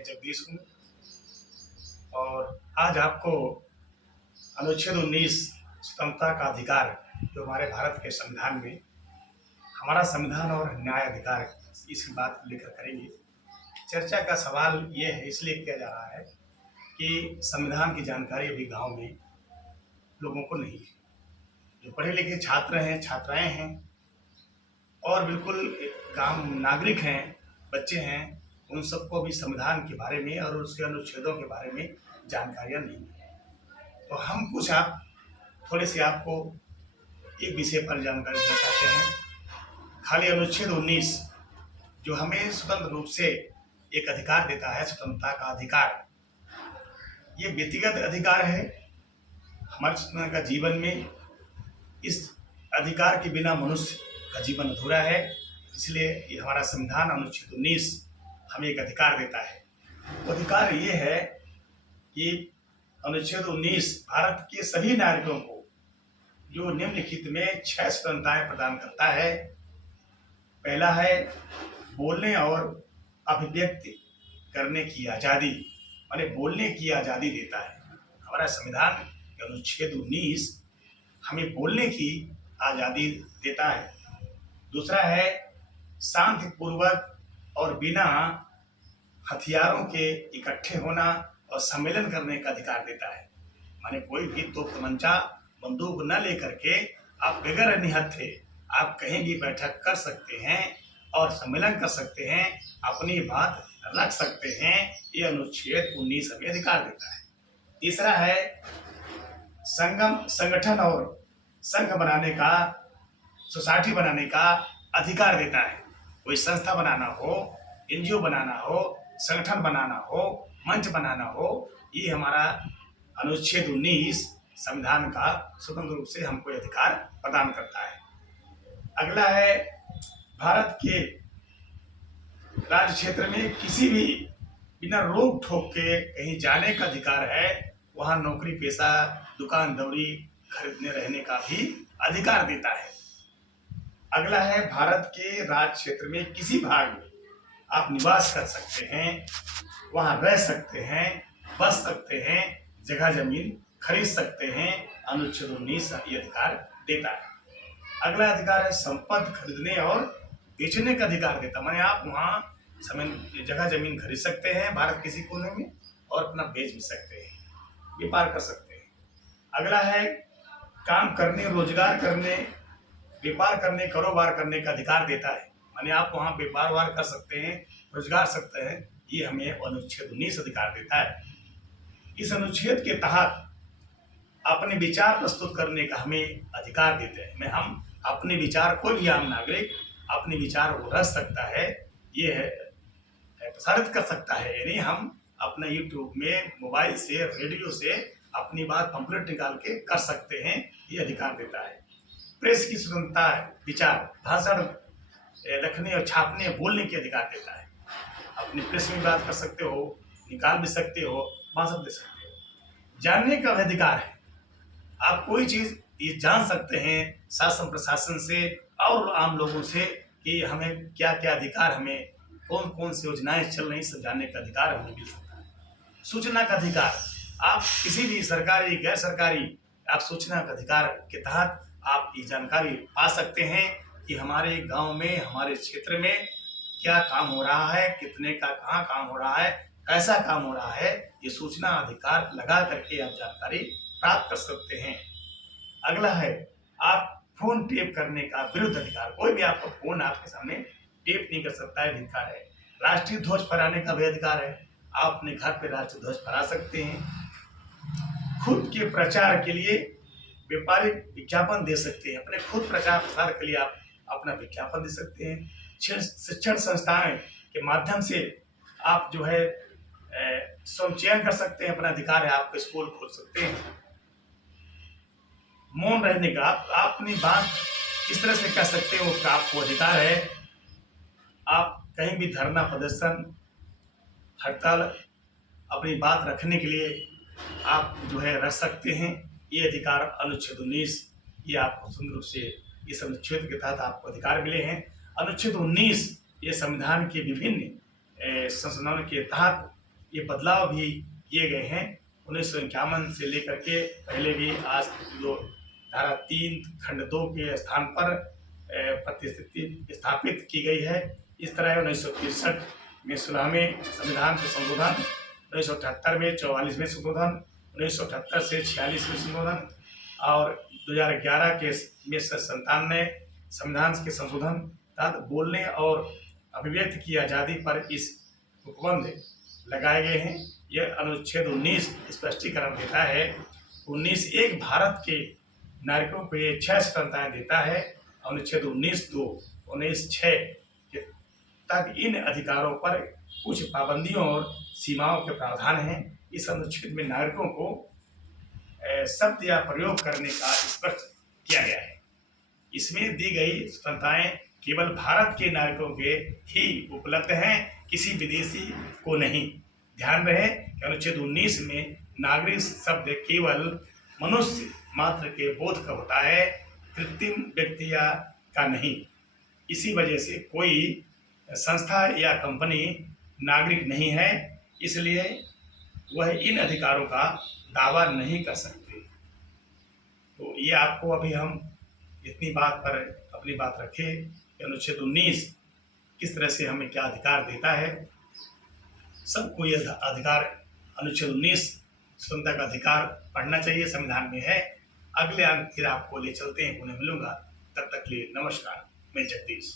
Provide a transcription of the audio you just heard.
मैं जगदीश हूँ और आज आपको अनुच्छेद 19 स्वतंत्रता का अधिकार जो हमारे भारत के संविधान में हमारा संविधान और न्याय अधिकार इस बात को लेकर करेंगे। चर्चा का सवाल ये है, इसलिए किया जा रहा है कि संविधान की जानकारी अभी गांव में लोगों को नहीं है। जो पढ़े लिखे छात्र हैं, छात्राएं हैं और बिल्कुल गांव नागरिक हैं, बच्चे हैं, उन सबको भी संविधान के बारे में और उसके अनुच्छेदों के बारे में जानकारियां नहीं है। तो हम कुछ थोड़े से आपको एक विषय पर जानकारी देना चाहते हैं। खाली अनुच्छेद 19 जो हमें स्वतंत्र रूप से एक अधिकार देता है, स्वतंत्रता का अधिकार, ये व्यक्तिगत अधिकार है। हमारे स्वतंत्रता का जीवन में इस अधिकार के बिना मनुष्य का जीवन अधूरा है। इसलिए ये हमारा संविधान अनुच्छेद 19 हमें एक अधिकार देता है। वो अधिकार ये है कि अनुच्छेद 19 भारत के सभी नागरिकों को जो निम्नलिखित में 6 स्वतंत्रताएं प्रदान करता है। पहला है बोलने और अभिव्यक्ति करने की आज़ादी, माने बोलने की आज़ादी देता है। हमारा संविधान के अनुच्छेद 19 हमें बोलने की आज़ादी देता है। दूसरा है शांतिपूर्वक और बिना हथियारों के इकट्ठे होना और सम्मेलन करने का अधिकार देता है। माने कोई भी तोप तमंचा बंदूक न लेकर के आप बगैर निहत्थे आप कहीं भी बैठक कर सकते हैं और सम्मेलन कर सकते हैं, अपनी बात रख सकते हैं। ये अनुच्छेद 19 हमें अधिकार देता है। तीसरा है संगठन और संघ बनाने का, सोसाइटी बनाने का अधिकार देता है। कोई संस्था बनाना हो, एनजीओ बनाना हो, संगठन बनाना हो, मंच बनाना हो, ये हमारा अनुच्छेद 19 संविधान का स्वतंत्र रूप से हमको अधिकार प्रदान करता है। अगला है भारत के राज्य क्षेत्र में किसी भी बिना रोक ठोक के कहीं जाने का अधिकार है। वहाँ नौकरी पेशा, दुकान दौड़ी, खरीदने रहने का भी अधिकार देता है। अगला है भारत के राज्य क्षेत्र में किसी भाग में आप निवास कर सकते हैं, वहाँ रह सकते हैं, बस सकते हैं, जगह जमीन खरीद सकते हैं। अनुच्छेद 19 ये अधिकार देता है। अगला अधिकार है संपत्ति खरीदने और बेचने का अधिकार देता है। माने आप वहाँ जगह जमीन खरीद सकते हैं भारत किसी कोने में और अपना बेच भी सकते हैं, व्यापार कर सकते हैं। अगला है काम करने, रोजगार करने, व्यापार करने, कारोबार करने का अधिकार देता है। माने आप वहाँ व्यापार कर सकते हैं, रोजगार सकते हैं। ये हमें अनुच्छेद 19 अधिकार देता है। इस अनुच्छेद के तहत अपने विचार प्रस्तुत करने का हमें अधिकार देते हैं। हम अपने विचार, कोई भी आम नागरिक अपने विचार को रख सकता है, ये है प्रसारित कर सकता है। यानी हम अपना यूट्यूब में, मोबाइल से, रेडियो से अपनी बात पंपलेट निकाल के कर सकते हैं, ये अधिकार देता है। प्रेस की स्वतंत्रता, विचार, भाषण रखने और छापने, बोलने के अधिकार देता है। अपनी प्रेस में बात कर सकते हो, निकाल भी सकते हो, भाषण दे सकते हो। जानने का अधिकार है। आप कोई चीज़ ये जान सकते हैं शासन प्रशासन से और आम लोगों से कि हमें क्या क्या अधिकार, हमें कौन कौन सी योजनाएं चल रही, सब जानने का अधिकार हमें मिल सकता है। सूचना का अधिकार, आप किसी भी सरकारी, गैर सरकारी, आप सूचना का अधिकार के तहत आप ये जानकारी पा सकते हैं कि हमारे गांव में, हमारे क्षेत्र में क्या काम हो रहा है, कितने का कहाँ काम हो रहा है, कैसा काम हो रहा है। ये सूचना अधिकार लगा करके आप जानकारी प्राप्त कर सकते हैं। अगला है आप फोन टेप करने का विरुद्ध अधिकार। कोई भी आपका फोन आपके सामने टेप नहीं कर सकता है, अधिकार है। राष्ट्रीय ध्वज फहराने का भी अधिकार है। आप अपने घर पे राष्ट्रीय ध्वज फहरा सकते हैं। खुद के प्रचार के लिए व्यापारिक विज्ञापन दे सकते हैं। अपने खुद प्रचार प्रसार के लिए आप अपना विज्ञापन दे सकते हैं। शिक्षण संस्थाएं के माध्यम से आप जो है स्वयं चयन कर सकते हैं, अपना अधिकार है। आप स्कूल खोल सकते हैं। मौन रहने का, आप अपनी बात किस तरह से कह सकते हो उसका आपको अधिकार है। आप कहीं भी धरना, प्रदर्शन, हड़ताल अपनी बात रखने के लिए आप जो है रख सकते हैं। ये अधिकार अनुच्छेद 19 ये आपको सुंदर रूप से इस अनुच्छेद के तहत आपको अधिकार मिले हैं। अनुच्छेद 19 ये संविधान के विभिन्न संशोधनों के तहत ये बदलाव भी किए गए हैं। 1951 से लेकर के पहले भी आज जो धारा 3 खंड 2 के स्थान पर प्रतिस्थिति स्थापित की गई है। इस तरह 1963 में 16वें संविधान के संशोधन, 1978 में 44वें संशोधन, 1978 से 46वें संशोधन और 2011 के में 97 संविधान के संशोधन तहत बोलने और अभिव्यक्ति की आज़ादी पर इस उपबंध लगाए गए हैं। यह अनुच्छेद 19 स्पष्टीकरण देता है। 19(1) भारत के नागरिकों को ये 6 स्वतंत्रताएं देता है। अनुच्छेद 19(2) 19(6) तक इन अधिकारों पर कुछ पाबंदियों और सीमाओं के प्रावधान हैं। इस अनुच्छेद में नागरिकों को शब्द या प्रयोग करने का स्पष्ट किया गया है। इसमें दी गई स्वतंत्रताएं केवल भारत के नागरिकों के ही उपलब्ध हैं, किसी विदेशी को नहीं। ध्यान रहे कि अनुच्छेद 19 में नागरिक शब्द केवल मनुष्य मात्र के बोध का होता है, कृत्रिम व्यक्ति या का नहीं। इसी वजह से कोई संस्था या कंपनी नागरिक नहीं है, इसलिए वह इन अधिकारों का दावा नहीं कर सकते। तो ये आपको अभी हम इतनी बात पर अपनी बात रखें कि अनुच्छेद 19 किस तरह से हमें क्या अधिकार देता है। सबको यह अधिकार अनुच्छेद 19 स्वतंत्रता का अधिकार पढ़ना चाहिए, संविधान में है। अगले अंक फिर आपको ले चलते हैं, उन्हें मिलूंगा। तब तक के लिए नमस्कार। मैं जगदीश।